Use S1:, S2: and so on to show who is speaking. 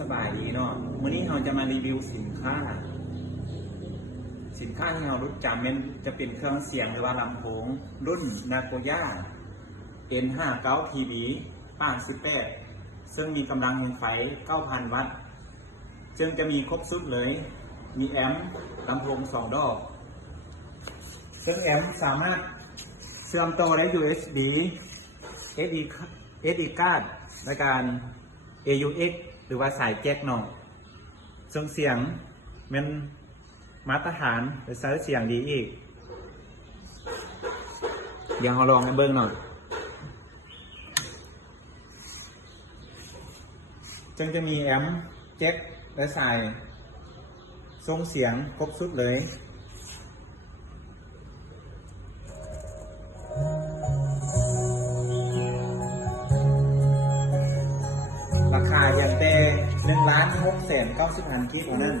S1: สบายดีเนาะวันนี้เราจะมารีวิวสินค้า สินค้าที่เรารู้จักมันจะเป็นเครื่องเสียงหรือว่าลำโพงรุ่นนาโกย่า N59 TB ป้าน18ซึ่งมีกำลังแห่งไฟ 9,000 วัตต์จึงจะมีครบสุดเลย มีแอมป์ลำโพง 2 ดอก ซึ่งแอมป์สามารถเชื่อมต่อได้ USB SD SD card ในการ AUX หรือว่าสายแจ็คเนาะซึ่งเสียงมันมาตรฐานหรือสายเสียงดีอีก เดี๋ยวเราลองกันเบิ้งหน่อยจึงจะมีแอมแจ็คและสายทรงเสียงครบสุดเลย อย่างเต้หนึ่งล้านหกแสนเก้าสิบพันที่เท่านั้น